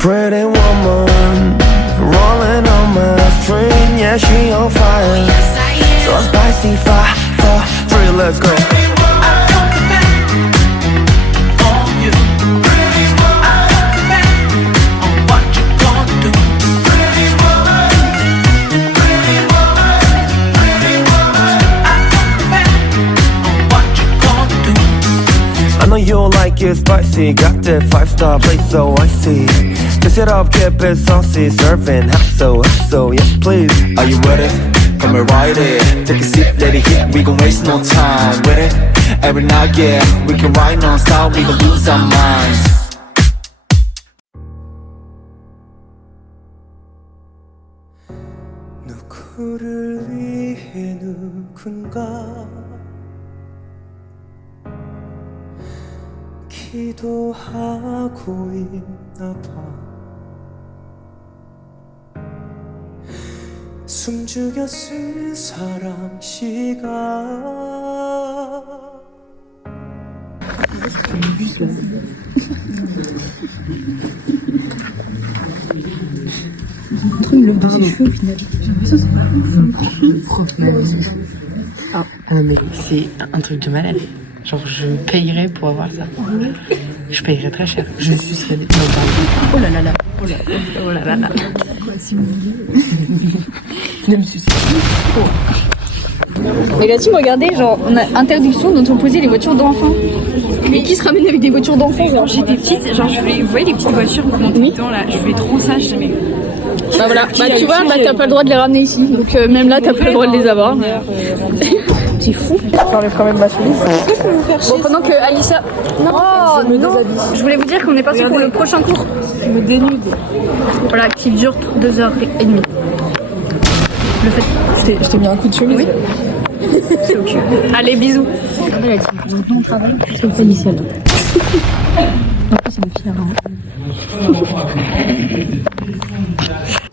Pretty woman, rolling on my string, yeah, she on fire. So spicy, 5, 4, 3, let's go. I know you like it spicy, got that 5-star place so icy. Kiss it up, keep it saucy, serving hot so, yes please. Are you ready? Come and ride it. Take a seat, let it hit, we gon' waste no time with it. Every night, yeah, we can ride non-stop, we gon' lose our minds. 누구를 위해 누군가 기도하고 있나 봐. 숨죽여 쓴 사랑 시간. Ah non mais c'est un truc de malade. Genre je payerais pour avoir ça. Je payerais très cher. Je sucerais des... Non pardon. Oh là là là. Oh là oh là là là. Quoi si vous voulez. Ne me sucez pas. Mais la team, regardez, genre, on a interdiction d'entreposer les voitures d'enfants. Mais qui se ramène avec des voitures d'enfants? Quand j'étais petite, genre, je voulais, vous voyez les petites voitures qu'on monte dedans là, je voulais trop ça, jamais. Bah voilà, bah tu vois, bah t'as pas le droit de les ramener ici. Donc même là, t'as pas le droit de les avoir. C'est fou. J'enlève quand même ma chemise. Bon, pendant que Alissa... Non, non, je voulais vous dire qu'on est parti pour le prochain cours. Je me dénude. Voilà, qui dure 2h30. Le fait... Je t'ai mis un coup de chemise. Oui. C'est ok. Allez, bisous. Regardez la team. Maintenant on travaille. C'est le initial. En plus c'est des filles.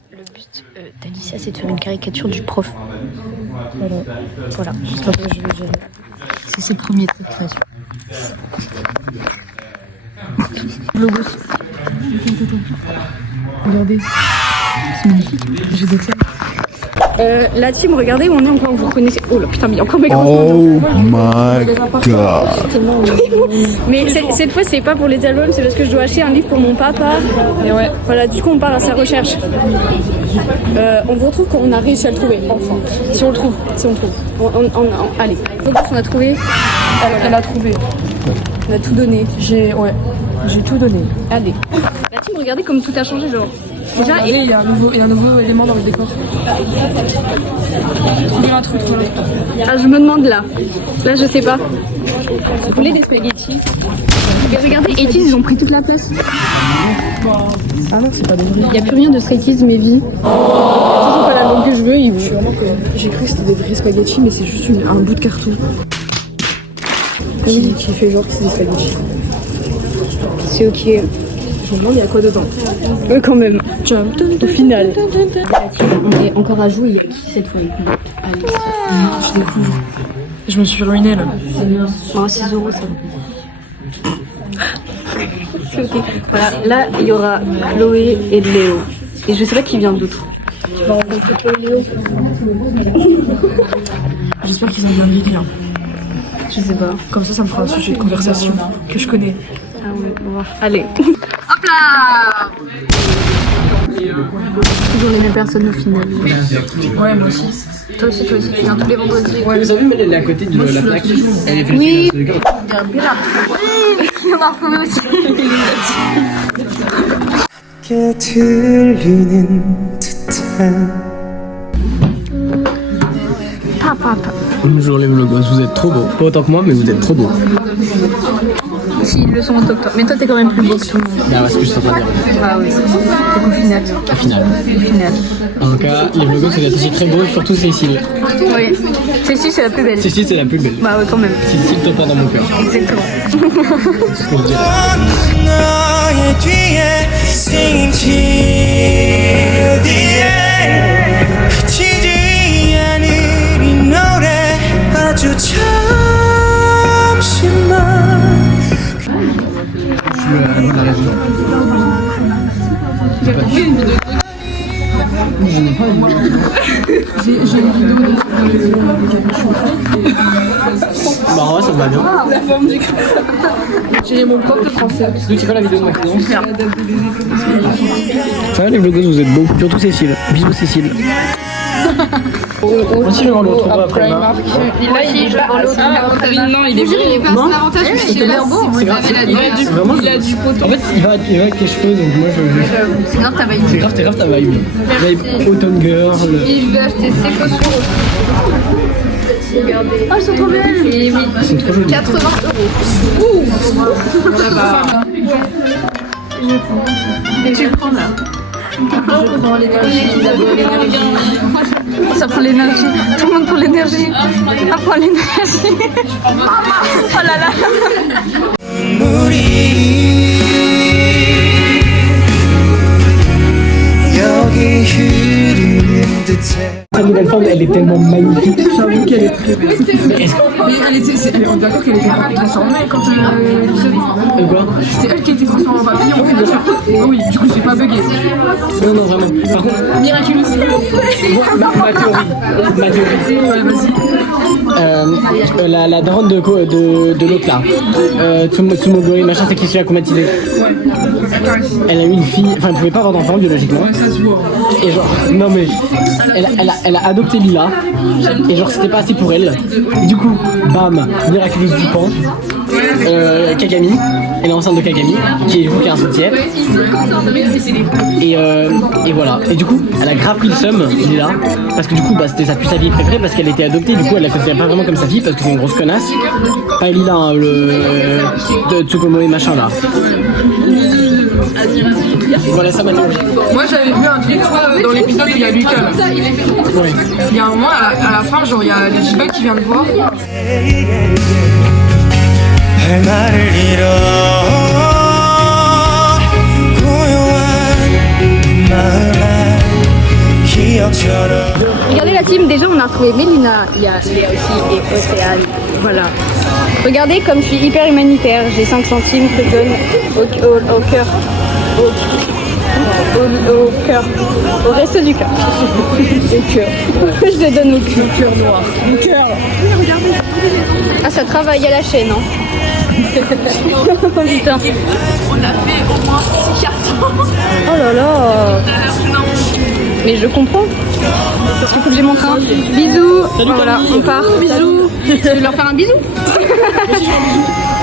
Le but d'Alicia c'est de faire une caricature du prof. Voilà. J'espère que je vais gérer. C'est le premier truc création. Logo. Regardez. C'est magnifique. J'ai des tiens. La team, regardez où on est encore, vous reconnaissez. Oh là putain, mais il y a encore mes grands. Oh my god. Mais cette fois, c'est pas pour les albums, c'est parce que je dois acheter un livre pour mon papa. Et ouais, voilà, du coup, on part à sa recherche. On vous retrouve quand on a réussi à le trouver, enfin. Si on le trouve, si on le trouve. Allez, on a trouvé. Elle a trouvé. On a tout donné. J'ai tout donné. Allez. La team, regardez comme tout a changé, genre. Déjà, Regardez, il y a un nouveau élément dans le décor. Trouver un truc, voilà. ah, je me demande là. Là, je sais pas. Vous voulez des spaghettis? Et regardez, Etis, ils ont pris toute la place. Ah non, c'est pas des vrais. Il n'y a plus rien de Straighties, mes vies. Toujours pas la langue que je veux. J'ai cru que c'était des vrais spaghettis, mais c'est juste un bout de carton. Qui fait genre que c'est des spaghettis. C'est ok. Je me demande il y a quoi dedans. Quand même. Au final. On est encore à jouer, il y a qui cette fois? Allez, je découvre. Je me suis ruinée là. Oh, 6 € ça. C'est ok. Voilà, là il y aura Chloé et Léo. Et je sais pas qui vient d'autre. Tu vas rencontrer Chloé et Léo. J'espère qu'ils ont bien dit bien. Je sais pas. Comme ça me fera un sujet de conversation que je connais. Ah oui, on va voir. Allez. Hop là! Toujours les mêmes personnes au final. Ouais, moi aussi. Toi aussi, tu viens tous les vendredis. Ouais, vous avez vu, mais elle est à côté de la plaque. Elle est venue Oui. sur le gars. Il y a un Bérard. Oui, on a retrouvé aussi. 게 들리는 듯한 Je relève le gosse, vous êtes trop beau. Pas autant que moi, mais vous êtes trop beau. Si, ils le sont autant que toi. Mais toi, t'es quand même plus beau que tout le monde. Bah, ouais, ce que je suis en train de dire. Ah oui. Donc au final. Au final. Au final. En tout cas, les logos, c'est aussi très beau, surtout Cécile. Oui. Cécile, c'est la plus belle. Cécile, c'est la plus belle. Bah ouais, quand même. Cécile, top 1 dans mon cœur. Exactement. C'est ce que je dirais. 너의 뒤에 생긴 뒤에 그치지 않은 이 노래 아주 잠시만 Je suis à la région. Bah en vrai ça me va bien. J'ai mon prof de français. C'est quoi la vidéo de Macron? Ça va les vlogos, vous êtes beaux. Surtout Cécile. Bisous Cécile. Moi aussi je vais voir le retrouver après. Là il va à l'autre. Non, il est beau. Il est pas un avantage parce que là il a du poteau. En fait il va avec les cheveux donc moi je... C'est grave ta vibe. C'est grave ta vibe. Vibe Autumn Girl. Il veut acheter ses chaussures. Regardez. Oh, elles sont trop belles. Et oui. Elles sont trop jolies. 80 €. Ouh. Ça va. Tu le prends là. Je prends l'énergie. Ça prend l'énergie. Tout le monde prend l'énergie. Ça prend l'énergie. Oh là là. Sa nouvelle forme, elle est tellement magnifique. J'avoue qu'elle est très belle. Mais est-ce que... on est d'accord qu'elle était transformée quand quoi? c'était elle qui était transformée en papillon. Oui, bien sûr. Oui, du coup j'ai pas bugué. Non, non, vraiment. Par contre, Miraculous. ma théorie. Ouais, vas-y. La daronne de l'autre là, Tsumogori, machin, c'est qui a combatisé. Elle a eu une fille, enfin elle pouvait pas avoir d'enfant biologiquement. Ouais, ça se voit. Et genre, non mais, elle a adopté Lila, et genre c'était pas assez pour elle. Et du coup, bam, Miraculous du pan, Kagami, elle est enceinte de Kagami, qui est du coup qui a un soutien. Et voilà. Et du coup, elle a grave pris le seum, Lila, parce que du coup, bah, c'était sa fille préférée, parce qu'elle était adoptée, du coup elle la considère pas vraiment comme sa fille, parce que c'est une grosse connasse. Pas Lila, hein, de Tsukumo et machin là. Voilà ça ma théorie. Moi j'avais vu un truc dans l'épisode où il y a Lucas. Ouais. Il y a un moment à la fin, genre il y a les J-Bug qui vient le voir. 할 말을 잃어 고요한 마음에 기억처럼. Regardez la team, déjà on a retrouvé Mélina, il y a Léa aussi et Océane. Voilà. Regardez comme je suis hyper humanitaire, j'ai 5 centimes que je donne au cœur. Au cœur. Au reste du cœur. Au cœur. Je le donne au cœur noir. Au cœur. Ah ça travaille à la chaîne hein. Oh putain. On a fait au moins 6 cartons. Oh là là. Mais je comprends. Parce qu'il faut que j'ai mon train. Bisous. Salut, voilà, Camille. on part. Bisous. Tu veux leur faire un bisou?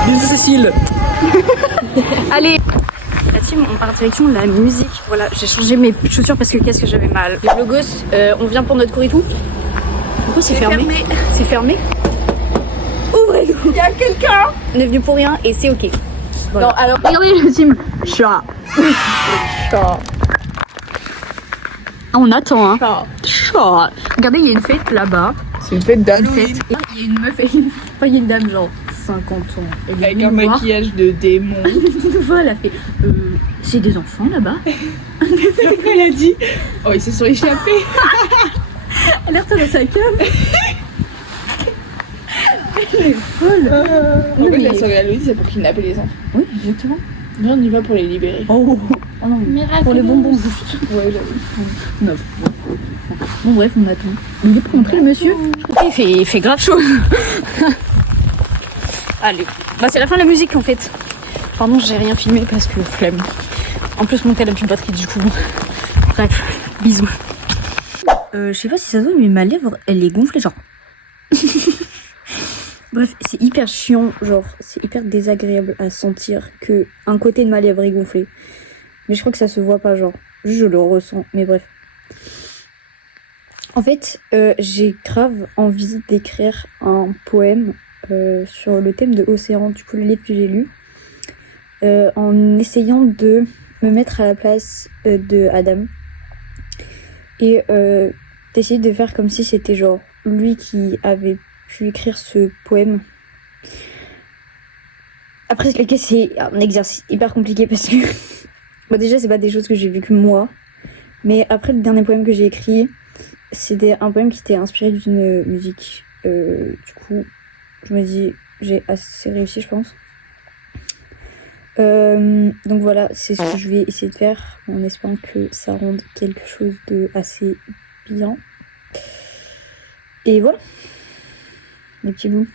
Bisous Cécile. Allez. La team, on part direction la musique. Voilà, j'ai changé mes chaussures parce que qu'est-ce que j'avais mal. Les blogos, on vient pour notre cours et tout. Pourquoi c'est fermé? C'est fermé. Ouvrez-nous. Il y a quelqu'un. On est venu pour rien et c'est ok. Voilà. Non, alors regardez le team. Chat. Chat. Ah, on attend, hein. Chat. Regardez, il y a une fête là-bas. C'est une fête d'Halloween. Il y a une meuf et il y a une dame, genre 50 ans. Elle est Avec venue un nous voir. maquillage de démon. Elle nous voit, elle a fait c'est des enfants là-bas. Après, elle a dit oh, ils se sont échappés. Elle est retournée dans sa cave. Elle est folle. En fait, la soirée Halloween, c'est pour kidnapper les enfants. Oui, exactement. Viens, on y va pour les libérer. Oh non, pour les bonbons juste. Ouais, j'avoue. Neuf. Bon bref, on attend. Il est pas rentré le monsieur. Il fait grave chaud. Allez, bah c'est la fin de la musique en fait. Pardon, j'ai rien filmé parce que flemme. En plus mon tel a plus de batterie du coup. Bref, bisous. Je sais pas si ça se voit mais ma lèvre elle est gonflée genre. Bref, c'est hyper chiant, genre c'est hyper désagréable à sentir que un côté de ma lèvre est gonflé. Mais je crois que ça se voit pas genre. Juste je le ressens, mais bref. En fait, j'ai grave envie d'écrire un poème sur le thème de Océan, du coup le livre que j'ai lu, en essayant de me mettre à la place de Adam et d'essayer de faire comme si c'était genre lui qui avait pu écrire ce poème. Après c'est un exercice hyper compliqué parce que bon, déjà c'est pas des choses que j'ai vécues moi, mais après le dernier poème que j'ai écrit c'était un poème qui était inspiré d'une musique. Du coup, je me dis, j'ai assez réussi, je pense. Donc voilà, c'est ce que je vais essayer de faire en espérant que ça rende quelque chose de assez bien. Et voilà, mes petits bouts.